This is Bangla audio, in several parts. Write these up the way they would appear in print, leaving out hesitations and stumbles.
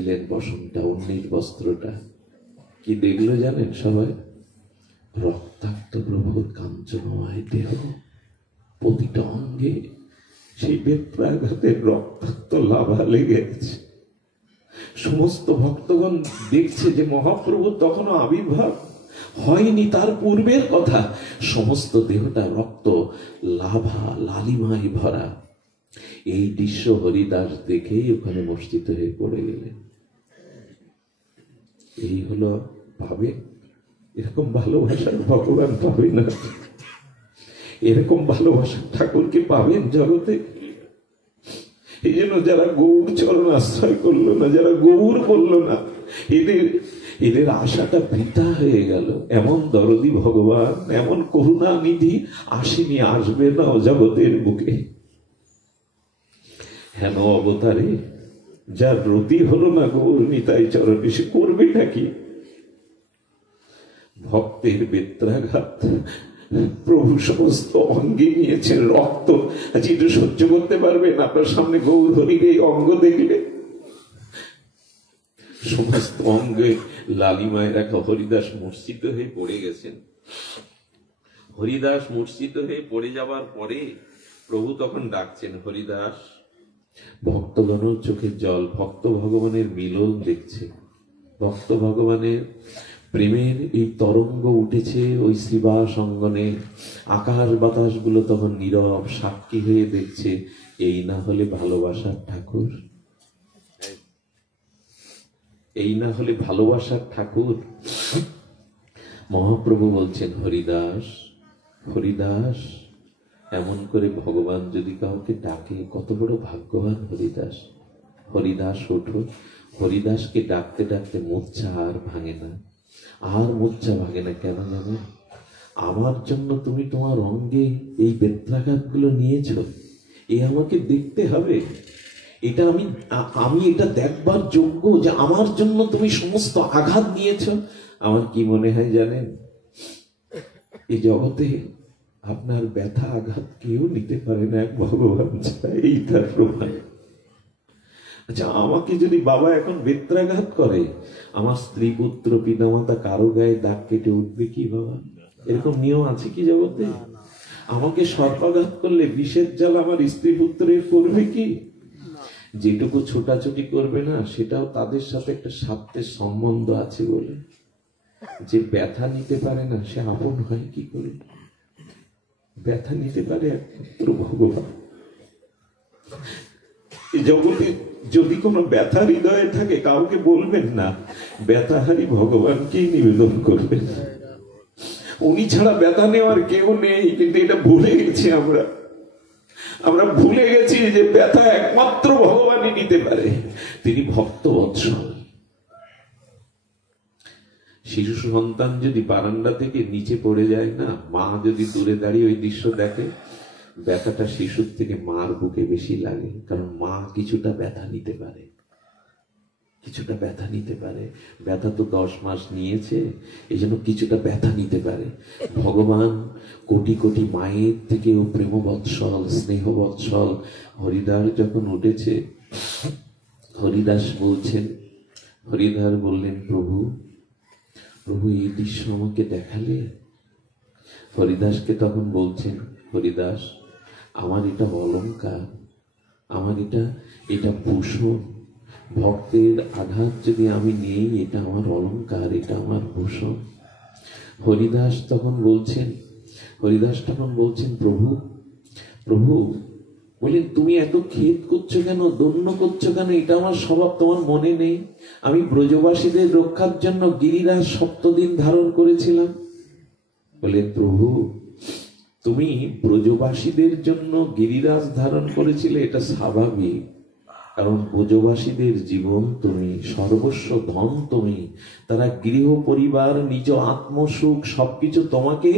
বসনটা, অন্যের বস্ত্রটা কি দেখলো জানেন সবাই? রক্তাক্ত প্রভুর কাঞ্চনময় দেহ, প্রতিটা অঙ্গে সেই বেত্রাঘাতের রক্তাক্ত লাভা লেগে আছে। সমস্ত ভক্তগণ দেখছে যে মহাপ্রভু তখনও আবির্ভাব হয়নি, তার পূর্বের কথা। সমস্ত দেহটা রক্ত লাভা লালিমায় ভরা। এই দৃশ্য হরিদাস দেখেই ওখানে মূর্ছিত হয়ে পড়ে গেলেন। এই হলো পাবে, এরকম ভালোবাসার ভগবান পাবে না, এরকম ভালোবাসার ঠাকুরকে পাবেন জগতে? এই জন্য যারা গৌর চরণ আশ্রয় করলো না, যারা গৌর বললো না, এদের আশাটা বৃথা হয়ে গেল। এমন দরদি ভগবান, এমন করুণানিধি আসেনি, আসবে না জগতের বুকে। হেন অবতারে যার রতি হলো না গৌর নিতাই চরণে, সে করবে নাকি? ভক্তের বেত্রাঘাত প্রভু সমস্ত অঙ্গে নিয়েছেন রক্ত। আচ্ছা, একটু সহ্য করতে পারবেন আপনার সামনে গৌর হরির এই অঙ্গ দেখলে? সমস্ত অঙ্গে লালিমায় রাখা হরিদাস মূর্ছিত হয়ে পড়ে গেছেন। হরিদাস মূর্ছিত হয়ে পড়ে যাবার পরে প্রভু তখন ডাকছেন, হরিদাস। ভক্তগণের চোখে জল, ভক্ত ভগবানের মিলন দেখছে। ভক্ত ভগবানের প্রেমের এই তরঙ্গ উঠেছে ওই শ্রীবাস অঙ্গনে। আকাশ বাতাস গুলো তখন নীরব সাক্ষী হয়ে দেখছে, এই না হলে ভালোবাসার ঠাকুর, এই না হলে ভালোবাসার ঠাকুর। মহাপ্রভু বলছেন, হরিদাস, হরিদাস। এমন করে ভগবান যদি কাউকে ডাকে, কত বড় ভাগ্যবান হরিদাস। হরিদাস ওঠো। হরিদাসকে ডাকতে ডাকতে মূর্ছা আর ভাঙে না, আর মূর্ছা ভাঙে না। কেন জানো? আমার জন্য তুমি তোমার অঙ্গে এই বেত্রাঘাত গুলো নিয়েছ, এ আমাকে দেখতে হবে। এটা আমি এটা দেখবার যোগ্য যে আমার জন্য তুমি সমস্ত আঘাত নিয়েছ। আমার কি মনে হয় জানেন? এই জগতে আপনার ব্যথা আঘাত কেউ নিতে পারে না, এক ভগবান ছাড়া। এই তার প্রমাণ। আচ্ছা, আমাকে যদি বাবা এখন বেত্রাঘাত করে, আমার স্ত্রী পুত্র পিতামাতা কারো গায়ে দাগ কেটে উঠবে কি বাবা? এরকম নিয়ম আছে কি জগতে? আমাকে সর্পাঘাত করলে বিষের জাল আমার স্ত্রী পুত্রের করবে কি? যেটুকু ছোটাছুটি করবে না, সেটাও তাদের সাথে একটা স্বার্থের সম্বন্ধ আছে বলে। যে ব্যথা নিতে পারে না, সে আপন হয় কি করে? ব্যথা নিতে পারে একমাত্র ভগবান। এই জগতে যদি কোনো ব্যথা হৃদয়ে থাকে, কাউকে বলবেন না, ব্যথাহারি ভগবানকেই নিবেদন করবেন। উনি ছাড়া ব্যথা নেওয়ার কেউ নেই। কিন্তু এটা ভুলে গেছি আমরা ভুলে গেছি যে ব্যথা একমাত্র ভগবানই নিতে পারে। তিনি ভক্ত বৎসল। শিশু সন্তান যদি বারান্দা থেকে নিচে পড়ে যায় না, মা যদি দূরে দাঁড়িয়ে ওই দৃশ্য দেখে, ব্যথাটা শিশুর থেকে মার বুকে বেশি লাগে। কারণ মা কিছুটা ব্যথা নিতে পারে, কিছুটা ব্যথা নিতে পারে। ব্যথা তো 10 মাস নিয়েছে, এই জন্য কিছুটা ব্যথা নিতে পারে। ভগবান কোটি কোটি মায়ের থেকেও প্রেম বৎসল, স্নেহ বৎসল। হরিদাস যখন উঠেছে, হরিদাস বলছেন, হরিদাস বললেন, প্রভু প্রভু এই দৃশ্য আমাকে দেখালে। হরিদাসকে তখন বলছেন, হরিদাস, আমার এটা অলংকার, আমার এটা ভূষণ। ভক্তের আঘাত যদি আমি নেই, এটা আমার অলংকার, এটা আমার ভূষণ। হরিদাস তখন বলছেন, প্রভু প্রভু বললেন, তুমি এত খেদ করছো কেন, দন্য করছো কেন? এটা আমার স্বভাব, তোমার মনে নেই? আমি ব্রজবাসীদের রক্ষার জন্য গিরিরাজ 7 দিন ধারণ করেছিলাম। বললেন, প্রভু তুমি ব্রজবাসীদের জন্য গিরিরাজ ধারণ করেছিলে, এটা স্বাভাবিক। কারণ ব্রজবাসীদের জীবন তুমি, সর্বস্ব ধন তুমি, তারা গৃহ পরিবার নিজ আত্মসুখ সবকিছু তোমাকে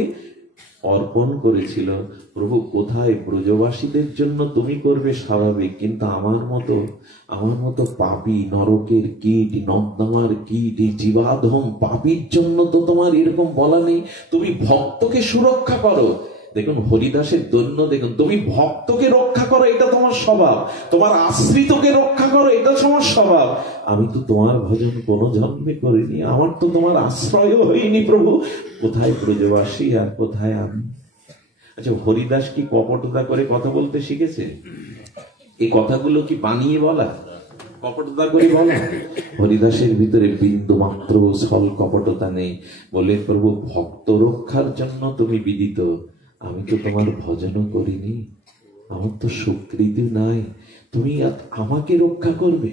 অর্পণ করেছিল। প্রভু কোথায়? ব্রজবাসীদের জন্য তুমি করবে স্বাভাবিক, কিন্তু আমার মতো পাপী, নরকের কীট, নর্দমার কীট, জীবাধম পাপীর জন্য তো তোমার এরকম বলা নেই। তুমি ভক্তকে সুরক্ষা করো, দেখুন হরিদাসের দৈন্য দেখুন, তুমি ভক্তকে রক্ষা করো এটা তোমার স্বভাব, তোমার আশ্রিতকে রক্ষা করো এটা তোমার স্বভাব। আমি তো তোমার ভজন কোনো জন্মে করিনি, আমার তো তোমার আশ্রয় হইনি প্রভু, কোথায় ব্রজবাসী আর কোথায় আমি। আচ্ছা, হরিদাস কি কপটতা করে কথা বলতে শিখেছে? এই কথাগুলো কি বানিয়ে বলা, কপটতা করে বলা? হরিদাসের ভিতরে বিন্দু মাত্র ছল কপটতা নেই। বলে প্রভু ভক্ত রক্ষার জন্য তুমি বিদিত, আমি তো তোমার ভজনও করিনি, আমার তো স্বীকৃতি নাই, তুমি আমাকে রক্ষা করবে,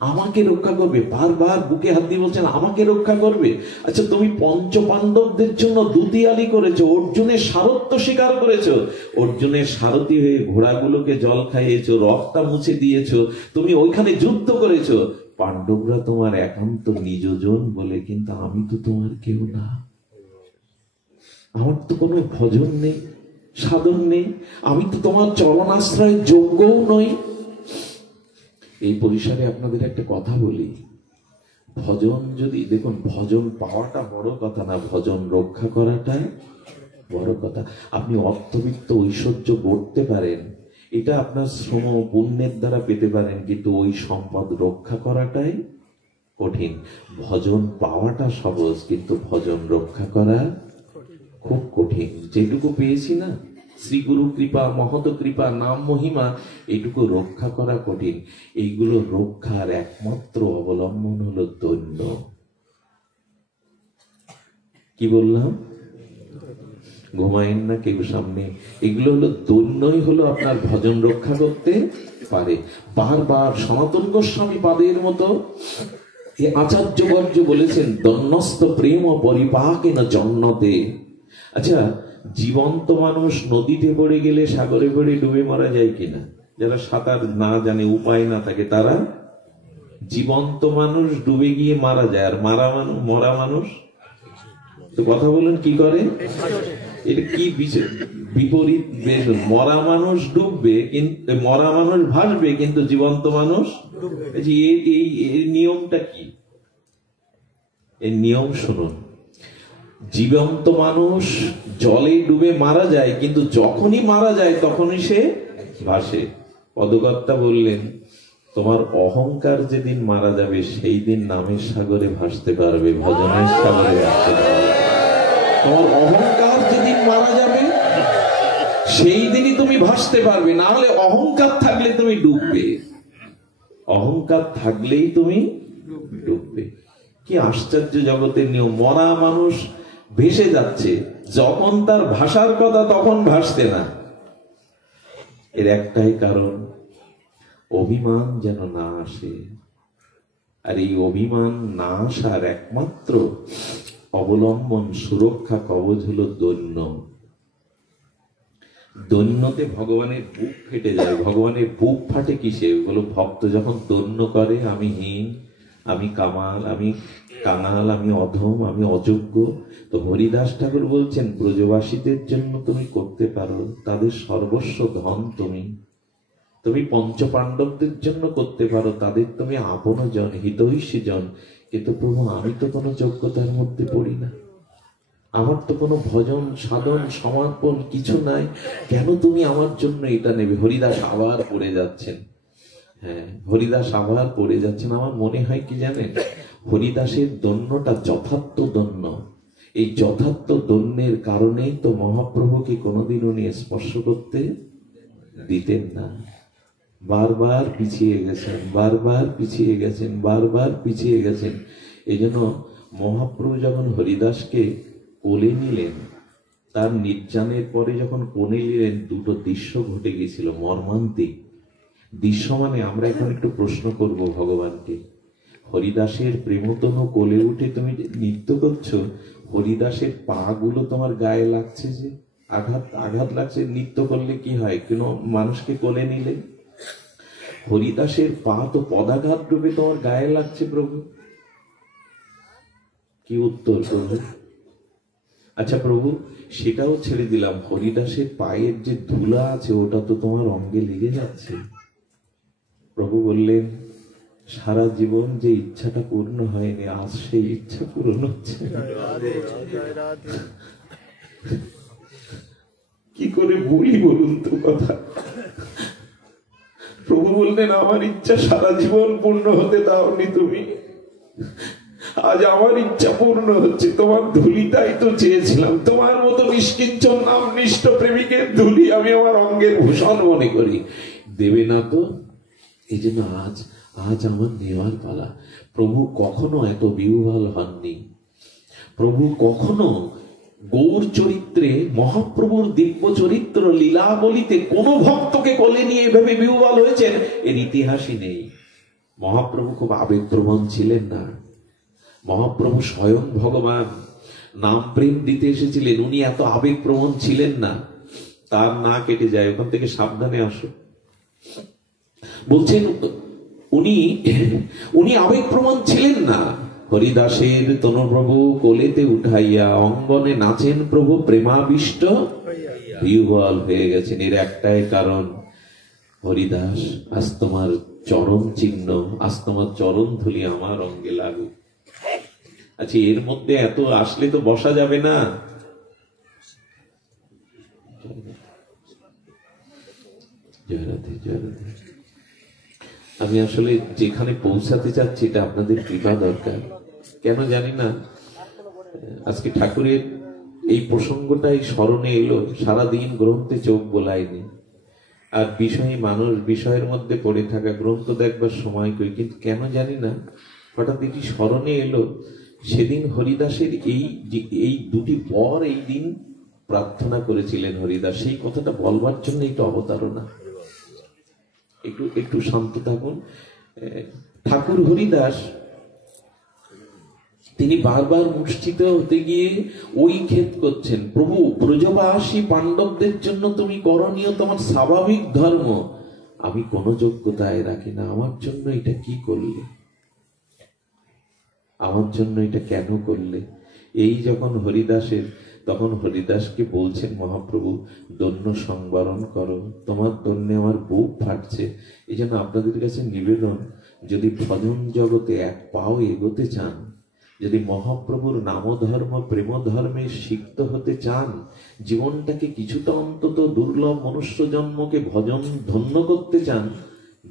আমাকে রক্ষা করবে। বারবার বুকে হাত দিয়ে বলছেন আমাকে রক্ষা করবে। আচ্ছা, তুমি পঞ্চ পাণ্ডবদের জন্য দুতিয়ালি করেছো, অর্জুনের সারথ্য স্বীকার করেছো, অর্জুনের সারথি হয়ে ঘোড়াগুলোকে জল খাইয়েছো, রক্তা মুছে দিয়েছো, তুমি ওইখানে যুদ্ধ করেছো। পাণ্ডবরা তোমার একান্ত নিজজন বলে, কিন্তু আমি তো তোমার কেউ না, আমার তো কোনো ভজন নেই, সাধন নেই, আমি তো তোমার চরণাশ্রয়ের যোগ্যও নই। এই পরিসরে আপনাদের একটা কথা বলি, ভজন যদি দেখুন, ভজন পাওয়াটা বড় কথা না, ভজন রক্ষা করাটা বড় কথা। আপনি অর্থবিত্ত ঐশ্বর্য গড়তে পারেন, এটা আপনার শ্রম পুণ্যের দ্বারা পেতে পারেন, কিন্তু ওই সম্পদ রক্ষা করাটাই কঠিন। ভজন পাওয়াটা সহজ, কিন্তু ভজন রক্ষা করা খুব কঠিন। যেটুকু পেয়েছি না, শ্রী গুরু কৃপা, মহত কৃপা, নাম মহিমা, এইটুকু রক্ষা করা কঠিন। এইগুলো রক্ষার একমাত্র অবলম্বন হলো দৈন্য। কি বললাম? ঘুমায়েন না কেউ সামনে? এগুলো হলো দৈন্যই হলো আপনার ভজন রক্ষা করতে পারে। বারবার সনাতন গোস্বামী পাদের মতো আচার্যবর্য বলেছেন, দন্যস্ত প্রেম পরিপাকেন জন্নতে। আচ্ছা, জীবন্ত মানুষ নদীতে পড়ে গেলে, সাগরে পড়ে ডুবে মারা যায় কিনা? যারা সাঁতার না জানে, উপায় না থাকে, তারা, জীবন্ত মানুষ ডুবে গিয়ে মারা যায়, আর মরা মানুষ তো কথা বলুন কি করে? এটা কি বিপরীত? মরা মানুষ ডুববে, কিন্তু মরা মানুষ ভাসবে, কিন্তু জীবন্ত মানুষ, এই নিয়মটা কি? এই নিয়ম শুনুন। জীবন্ত মানুষ জলে ডুবে মারা যায়, কিন্তু যখনই মারা যায় তখনই সে ভাসে। পদকর্তা বললেন, তোমার অহংকার যেদিন মারা যাবে সেই দিন নামের সাগরে ভাসতে পারবে, ভজনের সাগরে ভাসতে পারবে। তোমার অহংকার যেদিন মারা যাবে সেই দিনই তুমি ভাসতে পারবে, না হলে অহংকার থাকলে তুমি ডুববে, অহংকার থাকলেই তুমি ডুববে। কি আশ্চর্য জগতের নিয়ম! মরা মানুষ ভেসে যাচ্ছে, যখন তার ভাষার কথা তখন ভাসতে না। এর একটাই কারণ, অভিমান যেন না আসে। আর এই অভিমান না আসার একমাত্র অবলম্বন, সুরক্ষা কবচ হলো দৈন্য। দৈন্যতে ভগবানের বুক ফেটে যায়। ভগবানের বুক ফাটে কিসে? বলো, ভক্ত যখন দৈন্য করে, আমি হীন, আমি কামাল, আমি কাঙাল, আমি অধম, আমি অযোগ্য। তো হরিদাস ঠাকুর বলছেন, ব্রজবাসীদের জন্য তুমি করতে পারো, তাদের সর্বস্ব ধন তুমি। তুমি পঞ্চ পাণ্ডবদের জন্য করতে পারো, তাদের তুমি আপন জন, হিতৈষী জন। কিন্তু প্রভু, আমি তো কোনো যোগ্যতার মধ্যে পড়ি না, আমার তো কোনো ভজন সাধন সমর্পণ কিছু নাই, কেন তুমি আমার জন্য এটা নেবে? হরিদাস আবার পড়ে যাচ্ছেন। হ্যাঁ, হরিদাস আবার পড়ে যাচ্ছেন। আমার মনে হয় কি জানেন, হরিদাসের দন্যটা যথার্থ দন্য। এই যথার্থ দন্যের কারণেই তো মহাপ্রভুকে কোনোদিন উনি স্পর্শ করতে দিতেন না। বারবার পিছিয়ে গেছেন, বারবার পিছিয়ে গেছেন, বারবার পিছিয়ে গেছেন। এই জন্য মহাপ্রভু যখন হরিদাসকে কোলে নিলেন, তার নির্যানের পরে যখন কোলে নিলেন, দুটো দৃশ্য ঘটে গেছিল, মর্মান্তিক দৃশ্য। মানে আমরা এখন একটু প্রশ্ন করব ভগবানকে, হরিদাসের প্রেমতনু কোলে উঠে তুমি নৃত্য করছো, হরিদাসের পা গুলো তোমার গায়ে লাগছে, যে আঘাত লাগছে। নৃত্য করলে কি হয়? কেন মানুষকে কোলে নিলে হরিদাসের পা তো পদাঘাত রূপে তোমার গায়ে লাগছে, প্রভু। কি উত্তর প্রভু? আচ্ছা প্রভু, সেটাও ছেড়ে দিলাম, হরিদাসের পায়ের যে ধুলা আছে ওটা তো তোমার অঙ্গে লেগে যাচ্ছে। প্রভু বললেন, সারা জীবন যে ইচ্ছাটা পূর্ণ হয়নি, আজ সেই ইচ্ছা পূরণ হচ্ছে। কি করে বলি বলুন তো কথা। প্রভু বললেন, আমার ইচ্ছা সারা জীবন পূর্ণ হতে দাওনি তুমি, আজ আমার ইচ্ছা পূর্ণ হচ্ছে। তোমার ধুলিটাই তো চেয়েছিলাম, তোমার মতো নিষ্কিঞ্চন নামনিষ্ঠ প্রেমিকের ধুলি আমি আমার অঙ্গের ভূষণ মনে করি। দেবে না তো, এই জন্য আজ আজ আমার নেওয়ার পালা। প্রভু কখনো এত বিহ্বল হননি। প্রভু কখনো গৌর চরিত্রে, মহাপ্রভুর দিব্য চরিত্র লীলাবলিতে কোন ভক্তকে কোলে নিয়ে এভাবে বিহ্বল হয়েছেন এর ইতিহাসই নেই। মহাপ্রভু খুব আবেগপ্রবণ ছিলেন না। মহাপ্রভু স্বয়ং ভগবান নাম প্রেম দিতে এসেছিলেন, উনি এত আবেগপ্রবণ ছিলেন না। তার না কেটে যায়, ওখান থেকে সাবধানে আসো। বলছেন উনি আবেগপ্রবণ ছিলেন না। হরিদাসের তনুপ্রভু কোলেতে উঠাইয়া অঙ্গনে নাচেন প্রভু প্রেমাবিষ্ট বিহ্বল হয়ে গেছেন। এর একটাই কারণ, হরিদাস আজ তোমার চরণ চিহ্ন, আজ তোমার চরণ ধুলি আমার অঙ্গে লাগুক। আচ্ছা, এর মধ্যে এত আসলে তো বসা যাবে না। জয় রাধে, জয় রাধে। আমি আসলে যেখানে পৌঁছাতে চাচ্ছি এটা আপনাদের কৃপা দরকার। কেন জানি না, আজকে ঠাকুরের এই প্রসঙ্গটাই স্মরণে এলো, সারাদিন গ্রন্থে চোখ বোলায়নি। আর মানুষ বিষয়ের মধ্যে পড়ে থাকা, গ্রন্থ দেখবার সময় করি, কিন্তু কেন জানি না হঠাৎ এটি স্মরণে এলো। সেদিন হরিদাসের এই দুটি বর এই দিন প্রার্থনা করেছিলেন হরিদাস। সেই কথাটা বলবার জন্য একটু অবতারণা, একটু শান্ত থাকুন। ঠাকুর হরিদাস তিনি বারবার মূর্ছিত হতে গিয়ে ওই ক্ষেত করছেন, প্রভু ব্রজবাসী পাণ্ডবদের জন্য তুমি করণীয় তোমার স্বাভাবিক ধর্ম, আমি কোনো যোগ্যতায় রাখি না, আমার জন্য এটা কি করলে, আমার জন্য এটা কেন করলে। এই যখন তখন হরিদাসকে বলছেন মহাপ্রভু, দন্য সংবরণ করো, তোমার দন্যে আমার বুক ফাটছে। এই জন্য আপনাদের কাছে নিবেদন, যদি ভজন জগতে এক পাও এগোতে চান, যদি মহাপ্রভুর নামধর্ম প্রেম ধর্মে সিক্ত হতে চান, জীবনটাকে কিছুটা অন্তত দুর্লভ মনুষ্য জন্মকে ভজন ধন্য করতে চান,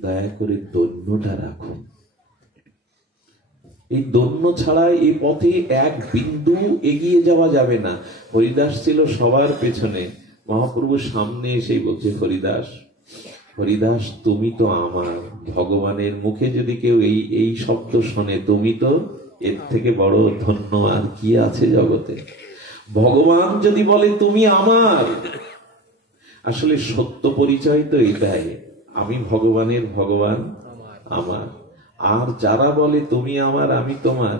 দয়া করে দন্যটা রাখুন। এই দন্য ছাড়া এই পথে এক বিন্দু এগিয়ে যাওয়া যাবে না। হরিদাস ছিল সবার পেছনে, মহাপ্রভুর সামনে এসেই বলছে, হরিদাস তুমি তো আমার। ভগবানের মুখে যদি কেউ এই শব্দ শোনে, তুমি তো, এর থেকে বড় ধন্য আর কি আছে জগতে। ভগবান যদি বলে তুমি আমার, আসলে সত্য পরিচয় তো এটাই, আমি ভগবানের, ভগবান আমার। আর যারা বলে তুমি আমার আমি তোমার,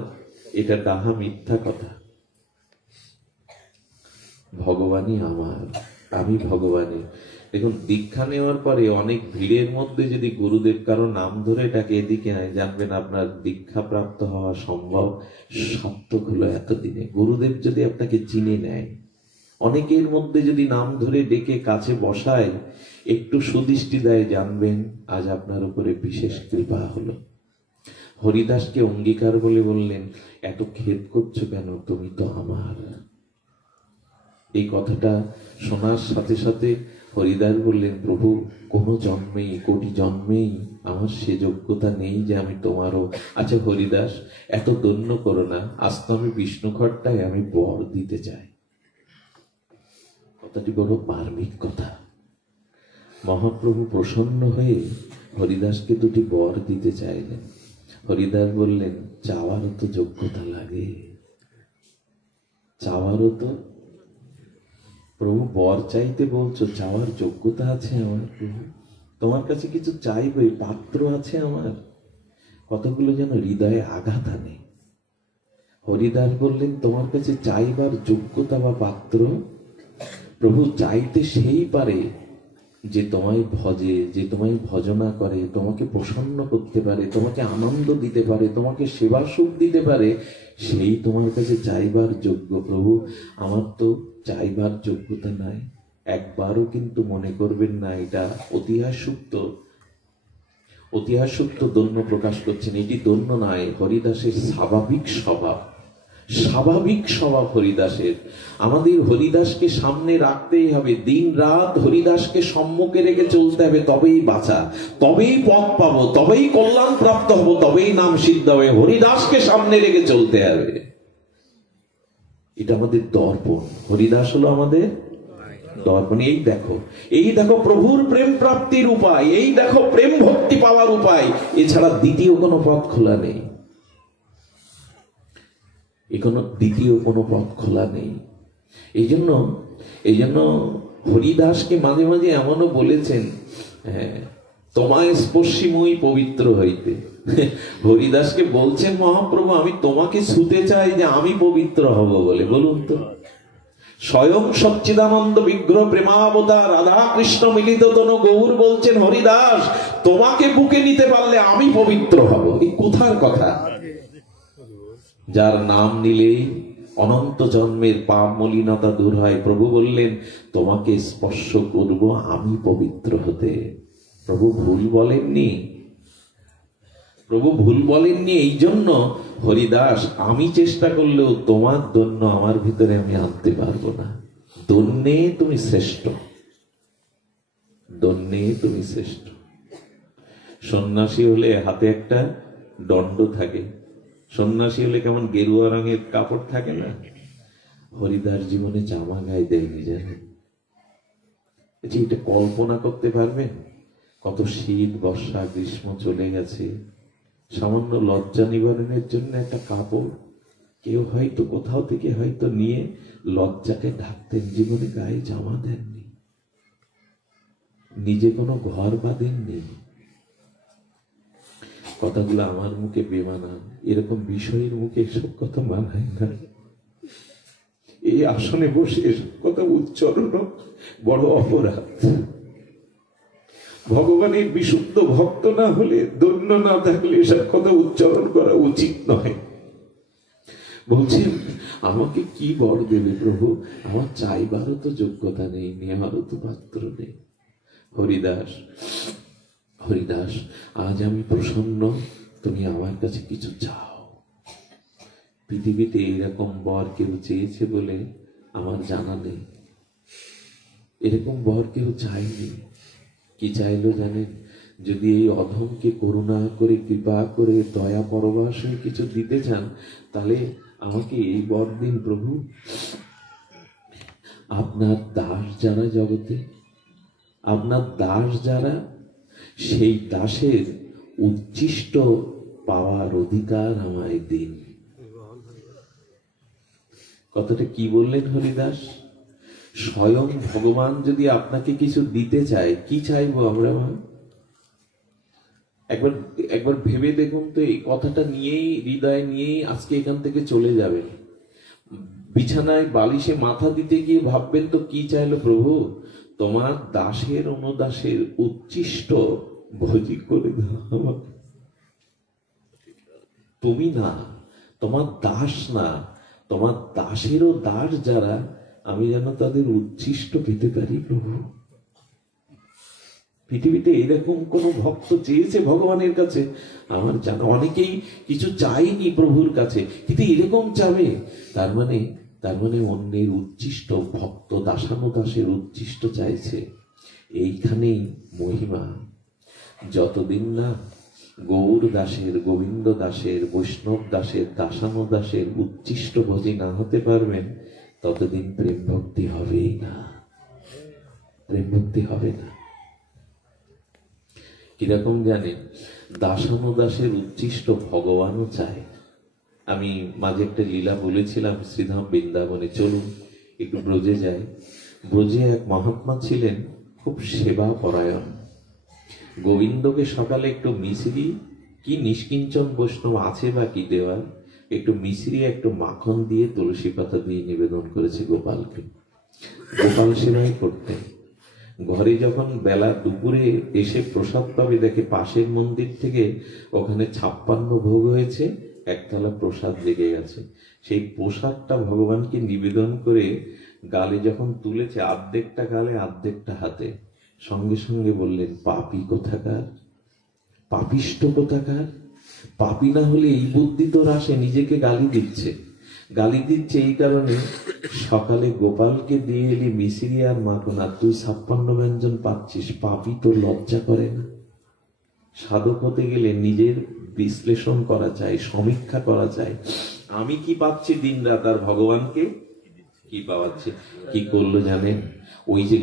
এটা ডাহা মিথ্যা কথা। ভগবানই আমার, আমি ভগবানের। দেখুন, দীক্ষা নেওয়ার পরে অনেক ভিড়ের মধ্যে যদি গুরুদেব কারো নাম ধরে ডাকে এদিকে আয়, জানবেন আপনার দীক্ষা প্রাপ্ত হওয়া সম্ভব, সার্থক হলো এতদিনে। গুরুদেব যদি আপনাকে চিনে নেয়, অনেকের মধ্যে যদি নাম ধরে ডেকে কাছে বসায়, একটু সুদৃষ্টি দেয়, জানবেন আজ আপনার উপরে বিশেষ কৃপা হলো। হরিদাসকে অঙ্গীকার বলে বললেন, এত খেদ করছো কেন, তুমি তো আমার। এই কথাটা শোনার সাথে সাথে হরিদাস বললেন, প্রভু কোনো জন্মেই, কোটি জন্মেই আমার সে যোগ্যতা নেই যে আমি তোমারও। আচ্ছা হরিদাস, এত দন্য করো না, আজ তো আমি বিষ্ণুখট্টায় আমি বর দিতে চাই। কথাটি বড় মার্মিক কথা। মহাপ্রভু প্রসন্ন হয়ে হরিদাসকে দুটি বর দিতে চাইলেন। হরিদাস বললেন, চাওয়ারও তো যোগ্যতা লাগে, চাওয়ারও তো। প্রভু বর চাইতে বলছো, চাওয়ার যোগ্যতা আছে আমার প্রভু? তোমার কাছে কিছু চাইবে, পাত্র আছে আমার? কতগুলো যেন হৃদয়ে আঘাত আনে। হরিদাস বললেন, তোমার কাছে চাইবার যোগ্যতা বা পাত্র? প্রভু চাইতে সেই পারে যে তোমায় ভজে, যে তোমায় ভজনা করে, তোমাকে প্রসন্ন করতে পারে, তোমাকে আনন্দ দিতে পারে, তোমাকে সেবা সুখ দিতে পারে, সেই তোমার কাছে চাইবার যোগ্য। প্রভু আমার তো চাইবার যোগ্যতা নাই। একবারও কিন্তু মনে করবেন না এটা ঐতিহাসিক দন্য প্রকাশ করছেন, এটি দন্য নয়, হরিদাসের স্বাভাবিক স্বভাব। স্বাভাবিক স্বভাব হরিদাসের। আমাদের হরিদাসকে সামনে রাখতেই হবে, দিন রাত হরিদাসকে সম্মুখে রেখে চলতে হবে, তবেই বাঁচা, তবেই পথ পাবো, তবেই কল্যাণ প্রাপ্ত হবো, তবেই নাম সিদ্ধ হবে। হরিদাসকে সামনে রেখে চলতে হবে, এটা আমাদের দর্পণ। হরিদাস হলো আমাদের দর্পণ। এই দেখো প্রভুর প্রেম প্রাপ্তির উপায়, এই দেখো প্রেম ভক্তি পাওয়ার উপায়, এছাড়া দ্বিতীয় কোনো পথ খোলা নেই, দ্বিতীয় কোনো পথ খোলা নেই। এই জন্য হরিদাসকে মাঝে মাঝে এমনও বলেছেন, তোমায় স্পর্শিময় পবিত্র হইতে। হরিদাসকে বলছেন মহাপ্রভু, আমি তোমাকে ছুতে চাই যে আমি পবিত্র হব বলে। বলুন তো, স্বয়ং সচ্চিদানন্দ বিগ্রহ প্রেমাবতার রাধা কৃষ্ণ মিলিত তনু গৌর বলছেন, হরিদাস তোমাকে বুকে নিতে পারলে আমি পবিত্র হব। এই কোথার কথা? যার নাম নিলে অনন্ত জন্মের পাপ মলিনতা দূর হয়। প্রভু বললেন, তোমাকে স্পর্শ করব আমি পবিত্র হতে। প্রভু ভুল বলেননি, প্রভু ভুল বলেননি। এই জন্য হরিদাস, আমি চেষ্টা করলেও তোমার দন্য আমার ভিতরে আমি আনতে পারবো না। দন্যে তুমি শ্রেষ্ঠ, দন্যে তুমি শ্রেষ্ঠ। সন্ন্যাসী হলে হাতে একটা দণ্ড থাকে, সন্ন্যাসী হলে কেমন গেরুয়া রঙের কাপড় থাকে না? হরিদাস জীবনে জামা গায়ে দেয়নি, জানেন? এটা কল্পনা করতে পারবেন? কত শীত, বর্ষা, গ্রীষ্ম চলে গেছে, সামান্য লজ্জা নিবারণের জন্য একটা কাপড় কেউ হয়তো কোথাও থেকে হয়তো নিয়ে লজ্জাকে ঢাকতেন। জীবনে গায়ে জামা দেননি, নিজে কোনো ঘর বাঁধেননি। কথাগুলো আমার মুখে বেমানান, এরকম বিষয়ের মুখে এসব কথা মানায় না। এই আসনে বসে এসব কথা উচ্চারণ বড় অপরাধ। ভগবানের বিশুদ্ধ ভক্ত না হলে, ধন্য না থাকলে এসব কথা উচ্চারণ করা উচিত নয়। বলছেন, আমাকে কি বর দেবে প্রভু? আমার চাইবারও তো যোগ্যতা নেই, নেওয়ারও তো পাত্র নেই। হরিদাস, হরিদাস আজ আমি প্রসন্ন, তুমি আমার কাছে কিছু চাও। পৃথিবীতে এইরকম বর কেউ চেয়েছে বলে আমার জানা নেই, এরকম বর কেউ চায়নি। কি চাইলো জানেন? যদি এই অধমকে করুণা করে, কৃপা করে, দয়া পরবাস হয়ে কিছু দিতে চান, তাহলে আমাকে এই বর দিন প্রভু, আপনার দাস যারা জগতে, আপনার দাস যারা, সেই দাসের উচ্ছিষ্ট পাওয়ার অধিকার আমায় দিন। কথাটা কি বললেন হরিদাস? স্বয়ং ভগবান যদি আপনাকে কিছু দিতে চায়, কি চাইবো আমরা? একবার ভেবে দেখুন তো, এই কথাটা নিয়েই, হৃদয় নিয়েই আজকে এখান থেকে চলে যাবেন। বিছানায় বালিশে মাথা দিতে গিয়ে ভাববেন তো, কি চাইলো প্রভু? তোমার দাসের অনুদাসের উচ্ছিষ্ট ভোজি করে দাও। তুমি না, তোমার দাস না, তোমার দাসেরও দাস যারা, আমি যেন তাদের উচ্ছিষ্ট পেতে পারি প্রভু। পৃথিবীতে এরকম কোন ভক্ত চেয়েছে ভগবানের কাছে? আমার জানা অনেকেই কিছু চাইনি প্রভুর কাছে, কিন্তু এরকম চাবে, তার মানে অন্যের উচ্ছিষ্ট, ভক্ত দাসানুদাসের উচ্ছিষ্ট চাইছে। এইখানেই মহিমা। যতদিন না গৌর দাসের, গোবিন্দ দাসের, বৈষ্ণব দাসের, দাসানুদাসের উচ্ছিষ্ট ভোজি না হতে পারবেন, ততদিন প্রেম ভক্তি হবেই না, প্রেম ভক্তি হবে না। কিরকম জানেন? দাসানুদাসের উচ্ছিষ্ট ভগবানও চায়। আমি মাঝে একটা লীলা বলেছিলাম, শ্রীধাম বৃন্দাবনে। চলুন একটু ব্রজে যাই। ব্রজে এক মহাত্মা ছিলেন, খুব সেবা পরায়ণ। গোবিন্দকে সকালে একটু মিশ্রি, কি নিষ্কিঞ্চন বৈষ্ণব আছে বা কি দেওয়ার, একটু মিশ্রি, একটু মাখন দিয়ে, তুলসী পাতা দিয়ে নিবেদন করেছে গোপালকে। গোপাল সেবাই করতেন। ঘরে যখন বেলা দুপুরে এসে প্রসাদ পাবে, দেখে পাশের মন্দির থেকে ওখানে 56 ভোগ হয়েছে, একতলা প্রসাদ লেগে গেছে। সেই প্রসাদটা ভগবানকে নিবেদন করে গালে যখন তুলেছে, আর্ধেকটা গালে আর্ধেকটা হাতে, সঙ্গে সঙ্গে বললেন, পাপী কোথাকার, পাপিষ্ট কোথাকার। পাপী না হলে এই বুদ্ধি তোর আসে, নিজেকে গালি দিচ্ছে। গালি দিচ্ছে এই কারণে, সকালে গোপালকে দিয়ে এলি মিশিরি আর মাখন, আর তুই 56 ব্যঞ্জন পাচ্ছিস, পাপি তো লজ্জা করে না? সাধক হতে গেলে নিজের বিশ্লেষণ করা চাই, সমীক্ষা করা চাই, আমি কি পাচ্ছি দিন রাত, আর ভগবানকে কি পাওয়াচ্ছে। কি করলো জানেন? ওই যে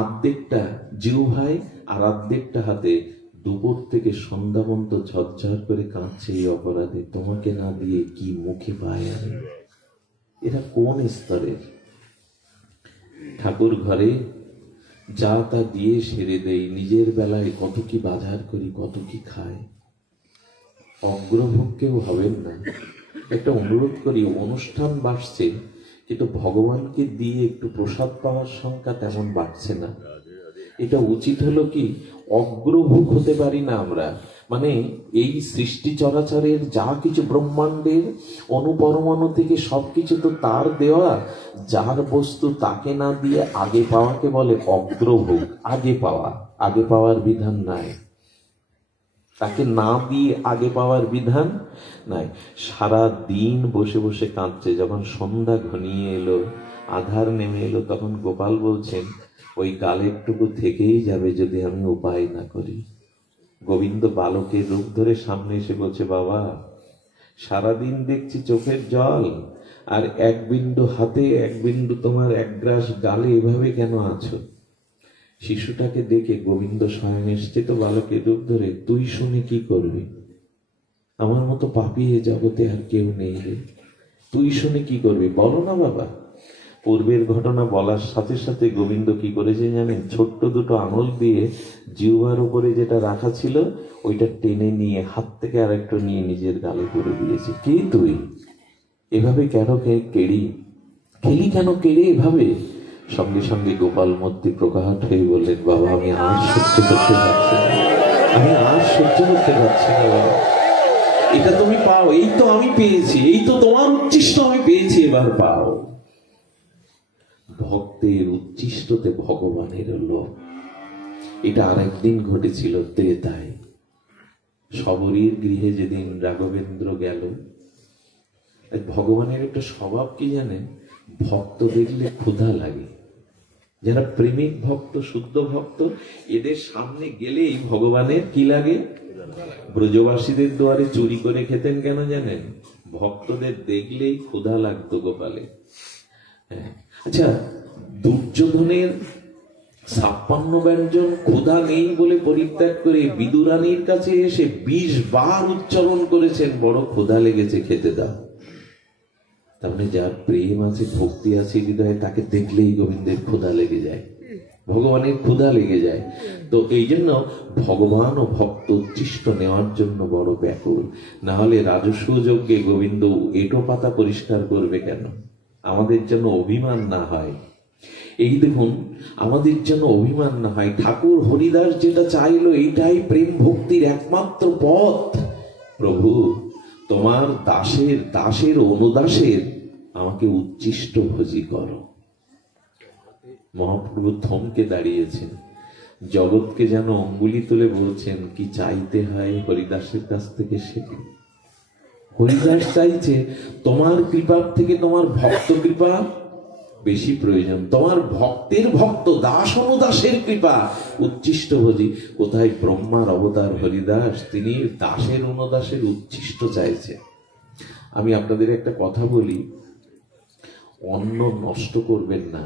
অর্ধেকটা জিহ্বায় আর অর্ধেকটা হাতে দুপুর থেকে সন্ধ্যা পর্যন্ত ঝরঝর করে কাঁদছে এই অপরাধে, তোমাকে না দিয়ে কি মুখে পায় আমি। এরা কোন স্তরের? ঠাকুর ঘরে যা তা দিয়ে সেরে দেই, নিজের বেলায় কত কি বাজার করি, কত কি খাই। অগ্রভোগ কেউ হবেন না। একটা অনুরোধ করি, অনুষ্ঠান বাড়ছে কিন্তু ভগবানকে দিয়ে একটু প্রসাদ পাওয়ার সংখ্যা তেমন বাড়ছে না। এটা উচিত হলো কি, অগ্রভোগ হতে পারি না আমরা, মানে এই সৃষ্টি চরাচরের যা কিছু ব্রহ্মাণ্ডের অনুপরমাণু থেকে সবকিছু তো তার দেওয়া, যার বস্তু তাকে না দিয়ে আগে পাওয়াকে বলে অগ্রভোগ। আগে পাওয়া, আগে পাওয়ার বিধান নাই, তাকে না দিয়ে আগে পাওয়ার বিধান নাই। সারা দিন বসে বসে কাঁদছে, যখন সন্ধ্যা ঘনিয়ে এলো, আধার নেমে এলো, তখন গোপাল বলছেন ওই গালেরটুকু থেকেই যাবে যদি আমি উপায় না করি। গোবিন্দ বালকের রূপ ধরে সামনে এসে বলছে, বাবা সারাদিন দেখছি চোখের জল, আর এক বিন্দু হাতে, এক বিন্দু তোমার এক গ্রাস গালে, এভাবে কেন আছো? শিশুটাকে দেখে গোবিন্দ স্বয়ং এসছে তো বালকের রূপ ধরে, তুই শুনে কি করবি? আমার মতো পাপী এ জগতে আর কেউ নেই রে, তুই শুনে কি করবি? বলো না বাবা। পূর্বের ঘটনা বলার সাথে সাথে গোবিন্দ কি করেছে জানেন? ছোট্ট দুটো আঙুল দিয়ে জিহ্বার উপরে যেটা রাখা ছিল ওইটা টেনে নিয়ে হাত থেকে আর একটা নিয়ে নিজের গালে করে দিয়েছে। কে তুই? এভাবে কেন কেড়ি খেলি, কেন কেড়ে এভাবে? সঙ্গে সঙ্গে গোপাল মূর্তি প্রকাশ হয়ে বললেন, বাবা আমি আর সহ্য করতে পারছি না, আমি আর সহ্য করতে পারছি না বাবা। এটা তুমি পাও, এই তো আমি পেয়েছি, এই তো তোমার উচ্ছিষ্ট আমি পেয়েছি, এবার পাও। ভক্তের উচ্ছিষ্টতে ভগবানের লোভ। এটা আর একদিন ঘটেছিল ত্রেতায়। শবরীর গৃহে যেদিন রাঘবেন্দ্র গেল, ভগবানের একটা স্বভাব কি জানেন? ভক্ত দেখলে ক্ষুধা লাগে। যারা প্রেমিক ভক্ত, শুদ্ধ ভক্ত, এদের সামনে গেলেই ভগবানের কি লাগে? ব্রজবাসীদের দুয়ারে চুরি করে খেতেন কেন জানেন? ভক্তদের দেখলেই ক্ষুধা লাগতো গোপালে। আচ্ছা, দুর্যোধনের 56 ব্যঞ্জন ক্ষুধা নেই বলে পরিত্যাগ করে বিদুরানীর কাছে এসে 20 বার উচ্চারণ করেছেন, বড় ক্ষুধা লেগেছে, খেতে দাও। তার মানে যার প্রেম আছে, ভক্তি আছে হৃদয়ে, তাকে দেখলেই গোবিন্দের ক্ষুধা লেগে যায়, ভগবানের ক্ষুধা লেগে যায়। তো এই জন্য ভগবান ও ভক্ত উচ্ছিষ্ট নেওয়ার জন্য বড় ব্যাকুল। না হলে রাজস্ব যজ্ঞে গোবিন্দ এঁটো পাতা পরিষ্কার করবে কেন? আমাদের জন্য অভিমান না হয়। এই দেখুন, আমাদের জন্য অভিমান না হয়। ঠাকুর হরিদাস যেটা চাইলো, এইটাই প্রেম ভক্তির একমাত্র পথ। প্রভু তোমার দাসের দাসের অনুদাসের আমাকে উচ্ছিষ্ট ভোজি করো। মহাপ্রভু থমকে দাঁড়িয়েছেন, জগৎকে যেন অঙ্গুলি তুলে বলছেন, কি চাইতে হয় হরিদাসের কাছ থেকে শেখো। হরিদাস চাইছে তোমার কৃপার থেকে তোমার ভক্ত কৃপা বেশি প্রয়োজন। তোমার ভক্তের ভক্ত, দাস অনুদাসের কৃপা উচ্ছিষ্ট ভোজি। কোথায় ব্রহ্মার অবতার হরিদাস, তিনি দাসের অনুদাসের উচ্ছিষ্ট চাইছে। আমি আপনাদের একটা কথা বলি, অন্ন নষ্ট করবেন না।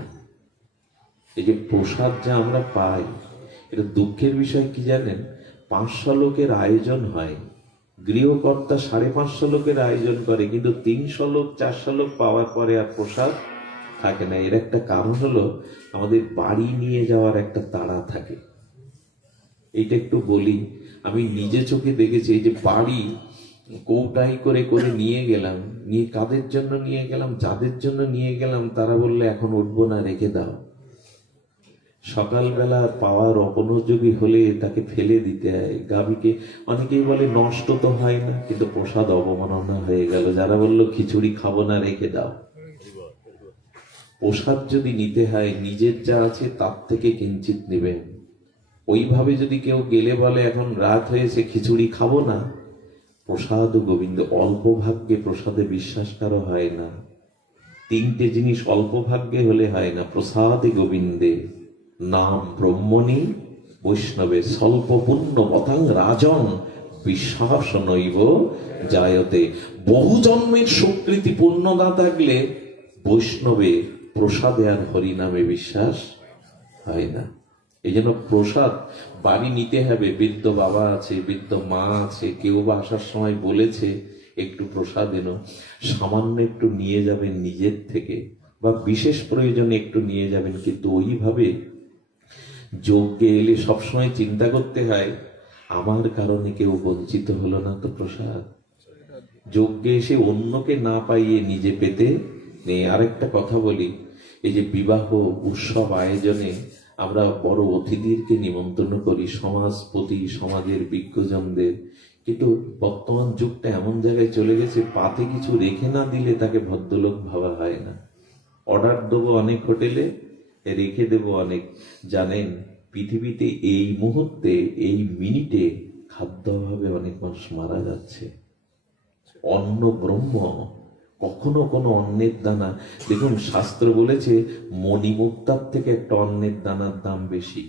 এই যে প্রসাদ যা আমরা পাই, এটা দুঃখের বিষয় কি জানেন? 500 লোকের আয়োজন হয়, গৃহকর্তা 550 লোকের আয়োজন করে, কিন্তু 300 লোক 400 লোক পাওয়ার পরে আর প্রসাদ থাকে না। এর একটা কারণ হলো আমাদের বাড়ি নিয়ে যাওয়ার একটা তাড়া থাকে। এইটা একটু বলি, আমি নিজে চোখে দেখেছি। এই যে বাড়ি কৌটাই করে করে নিয়ে গেলাম, নিয়ে কাদের জন্য নিয়ে গেলাম? যাদের জন্য নিয়ে গেলাম তারা বললে এখন উঠবো না, রেখে দাও। সকালবেলা পাওয়ার অপনোযোগী হলে তাকে ফেলে দিতে হয়। গাভীকে অনেকেই বলে নষ্ট তো হয় না, কিন্তু প্রসাদ অবমাননা হয়ে গেল। যারা বললো খিচুড়ি খাবো না, রেখে দাও। প্রসাদ যদি নিতে হয়, নিজের যা আছে তার থেকে কিঞ্চিত নেবেন। ওইভাবে যদি কেউ গেলে বলে এখন রাত হয়েছে খিচুড়ি খাবো না, প্রসাদ গোবিন্দ। অল্প ভাগ্যে প্রসাদে বিশ্বাস কারো হয় না। তিনটে জিনিস অল্প ভাগ্যে হলে হয় না। প্রসাদে গোবিন্দে, নাম ব্রহ্মণি, বৈষ্ণবে স্বল্প পুণ্য পথাং রাজন বিশ্বাস নৈব জায়তে। বহু জন্মের স্বীকৃতি পুণ্য না থাকলে বৈষ্ণবে, প্রসাদে আর হরিনামে বিশ্বাস হয় না। এই জন্য প্রসাদ বাড়ি নিতে হবে। বৃদ্ধ বাবা আছে, বৃদ্ধ মা আছে, কেউ বা আসার সময় বলেছে একটু প্রসাদ এনো, সামান্য একটু নিয়ে যাবেন নিজের থেকে, বা বিশেষ প্রয়োজনে একটু নিয়ে যাবেন। কিন্তু ওইভাবে যজ্ঞে এলে সবসময় চিন্তা করতে হয়, আমার কারণে কেউ বঞ্চিত হলো না তো প্রসাদ। যজ্ঞে এসে অন্যকে না পাইয়ে নিজে পেতে নেই। আরেকটা কথা বলি, এই যে বিবাহ উৎসব আয়োজনে আমরা বড় অতিথিদেরকে নিমন্ত্রণ করি, সমাজপতি, সমাজের বিজ্ঞজনদের, কিন্তু বর্তমান যুগটা এমন জায়গায় চলে গেছে, পাতে কিছু রেখে না দিলে তাকে ভদ্রলোক ভাবা হয় না। অর্ডার দেবো অনেক হোটেলে, রেখে দেবো অনেক। জানেন, পৃথিবীতে এই মুহূর্তে, এই মিনিটে খাদ্য অভাবে অনেক মানুষ মারা যাচ্ছে। অন্ন ব্রহ্ম, কখনো কোনো অন্নের দানা, দেখুন শাস্ত্র বলেছে মণিমুক্তার থেকে একটা অন্নের দানার দাম বেশি,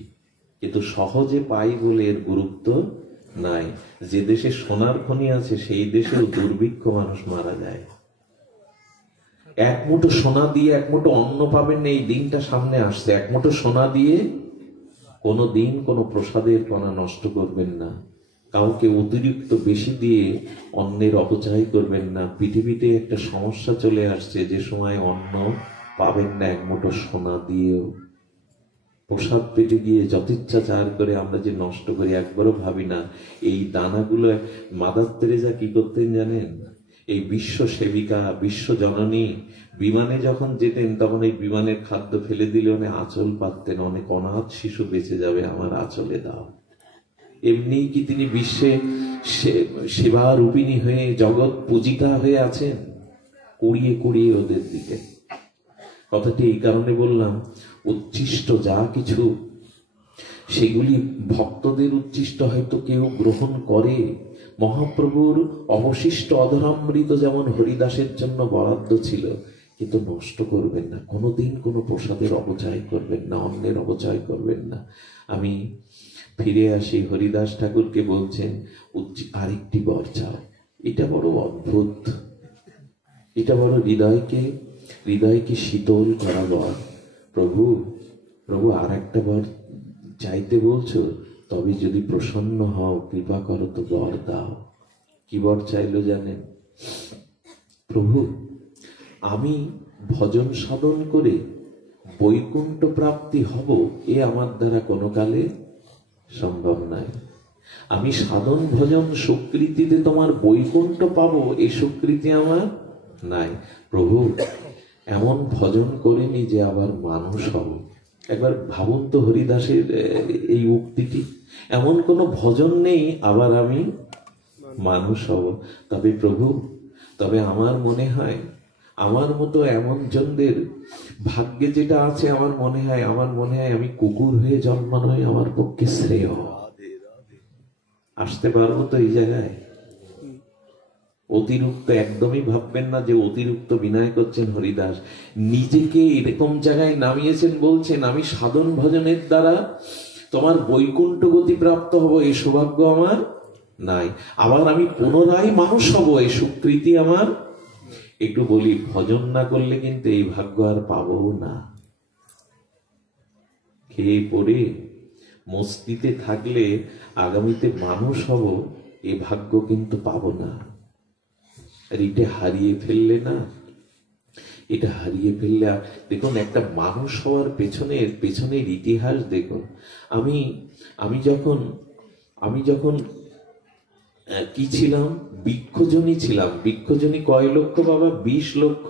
কিন্তু সহজে পাই বলে এর গুরুত্ব নাই। যে দেশে সোনার খনি আছে সেই দেশেও দুর্ভিক্ষ, মানুষ মারা যায়। এক মুঠো সোনা দিয়ে এক মুঠো অন্ন পাবেন না, এই দিনটা সামনে আসছে। এক মুঠো সোনা দিয়ে কোনো দিন কোনো প্রসাদের কণা নষ্ট করবেন না। কাউকে অতিরিক্ত বেশি দিয়ে অন্নের অপচয় করবেন না। পৃথিবীতে একটা সমস্যা চলে আসছে, যে সময় অন্ন পাবেন না এক মুঠো সোনা দিয়েও। প্রসাদ পেটে গিয়ে যথেচ্ছাচার করে আমরা যে নষ্ট করি, একবারও ভাবি না। এই দানাগুলো মাদার তেরেসা কি করতেন জানেন? এই বিশ্ব সেবিকা, বিশ্ব জননী বিমানে যখন যেতেন, তখন এই বিমানের খাদ্য ফেলে দিলে অনেক আঁচল পাততেন, অনেক অনাথ শিশু বেঁচে যাবে, আমার আঁচলে দাও। এমনি কি তিনি বিশ্বে সেবা রূপিণী হয়ে, জগৎ পূজিকা হয়ে আছেন? কুড়িয়ে কুড়িয়ে ওদের দিকে। কথাটি এই কারণে বললাম, উচ্ছিষ্ট যা কিছু, সেগুলি ভক্তদের উচ্ছিষ্ট হয়তো কেউ গ্রহণ করে। মহাপ্রভুর অবশিষ্ট অধরামৃত যেমন হরিদাসের জন্য বরাদ্দ ছিল, কিন্তু নষ্ট করবেন না। কোনোদিন কোনো প্রসাদের অপচয় করবেন না, অন্যের অপচয় করবেন না। আমি ফিরে আসি, হরিদাস ঠাকুরকে বলছেন আরেকটি বর চাও। এটা বড় অদ্ভুত, এটা বড় হৃদয়কে শীতল করা বর। প্রভু আর একটা বর চাইতে বলছো, তবে যদি প্রসন্ন হও, কৃপা করো তো বর দাও। কি বর চাইলো জানেন? প্রভু, আমি ভজন সাধন করে বৈকুণ্ঠ প্রাপ্তি হব, এ আমার দ্বারা কোনো কালে সম্ভব নয়। আমি সাধন ভজন সুকৃতিতে তোমার বৈকুণ্ঠ পাবো, এই সুকৃতি আমার নাই। প্রভু, এমন ভজন করিনি যে আবার মানুষ হব। একবার ভাবুন তো হরিদাসের এই উক্তিটি, এমন কোনো ভজন নেই আবার আমি মানুষ হব। তবে প্রভু, তবে আমার মনে হয় আমার মতো এমন জনদের ভাগ্যে যেটা আছে, আমার মনে হয় আমি কুকুর হয়ে জন্মানোই আমার পক্ষে শ্রেয়। আসতে পারবো তো এই জায়গায়? অতিরিক্ত একদমই ভাববেন না যে অতিরিক্ত বিনয় করছেন হরিদাস। নিজেকে এরকম জায়গায় নামিয়েছেন, বলছেন আমি সাধন ভজনের দ্বারা তোমার বৈকুণ্ঠ গতি প্রাপ্ত হব, এই সৌভাগ্য আমার নাই। আবার আমি পুনরায় মানুষ হব, এই সুকৃতি আমার। একটু বলি, ভজন না করলে কিন্তু এই ভাগ্য আর পাবো না। খেয়ে পড়ে মস্তিতে থাকলে আগামীতে মানুষ হব, এ ভাগ্য কিন্তু পাবো না। আর এটা হারিয়ে ফেললে না, এটা হারিয়ে ফেললে, দেখুন একটা মানুষ হওয়ার পেছনের ইতিহাস দেখুন। আমি যখন কি ছিলাম, বৃক্ষজনী ছিলাম। বৃক্ষজনী কয় লক্ষ বাবা? 20 লক্ষ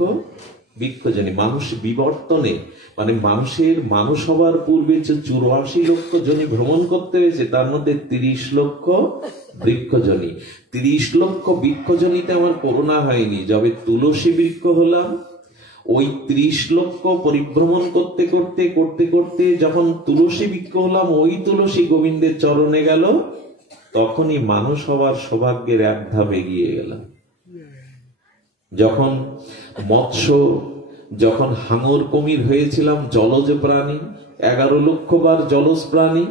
বৃক্ষজনী। মানুষ বিবর্তনে, মানে মানুষ হওয়ার পূর্বে 84 লক্ষ জনী ভ্রমণ করতে হয়েছে, তার মধ্যে 30 লক্ষ বৃক্ষজনী। 30 লক্ষ বৃক্ষজনীতে আমার করোনা হয়নি। যবে তুলসী বৃক্ষ হলাম, ওই 30 লক্ষ পরিভ্রমণ করতে করতে যখন তুলসী বৃক্ষ হলাম, ওই তুলসী গোবিন্দের চরণে গেল তখনই মানুষ হওয়ার সৌভাগ্যের এক ধাপ এগিয়ে গেলাম। যখন মৎস্য, যখন হাঙর কুমির হয়েছিলাম, জলজ প্রাণী, 11 লক্ষ বার জলজ প্রাণী,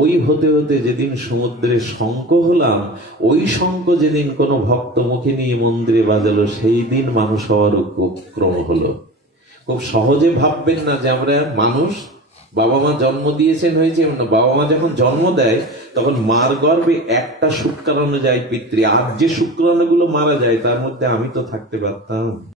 ওই হতে হতে যেদিন সমুদ্রে শঙ্খ হলাম, ওই শঙ্খ যেদিন কোনো ভক্ত মুখে নিয়ে মন্দিরে বাজালো, সেই দিন মানুষ হওয়ার উপক্রম হলো। খুব সহজে ভাববেন না যে আমরা মানুষ, বাবা মা জন্ম দিয়েছেন হয়েছে। বাবা মা যখন জন্ম দেয় তখন মার গর্ভে একটা শুক্রাণু যায় পিতৃ, আর যে শুক্রাণুগুলো মারা যায় তার মধ্যে আমি তো থাকতে পারতাম।